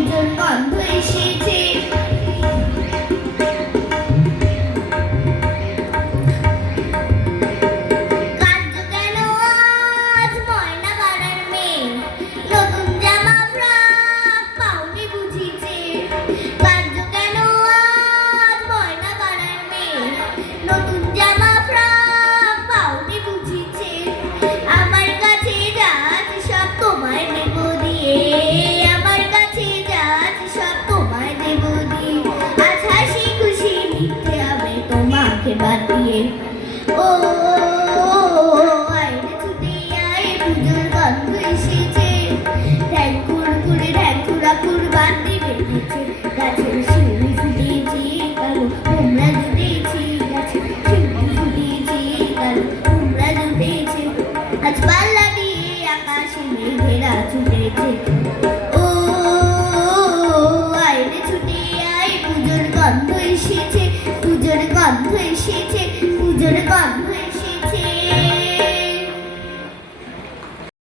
পুজোর গন্ধ এসেছে। কাঁদছো কেন আজ ময়না পাড়ার মেয়ে, নতুন জামা ফ্রক পাওনি বুঝিছে। কাঁদছো কেন আজ ময়না পাড়ার মেয়ে, নতুন জামা ফ্রক পাওনি বুঝিছে। আমার কাছে যা আছে সব তোমায় দেব দিয়ে, আমার কাছে যা আছে সব তোমায় দেব দিয়ে। আজ হাসি খুশি দিতে হবে তোমাকে বাদ দিয়ে। ও আইরে ছুটে আয় পুজোর গন্ধ এসেছে। ঢ্যাং কুড়কুড়ে ঢ্যাং কুড়াকুড় বাতি বেঁধেছে, গাছের শিউলি ফুটেছে কালো কুমড়া জুটেছে, গাছের শিউলি ফুটেছে কালো কুমড়া জুটেছে। আজ পাল্লা দিয়ে আকাশে মেঘেরা ছুটেছে। ও আইরে ছুটে আয় পুজোর গন্ধ এসেছে, পুজোর গন্ধ এসেছে, পুজোর গন্ধ এসেছে।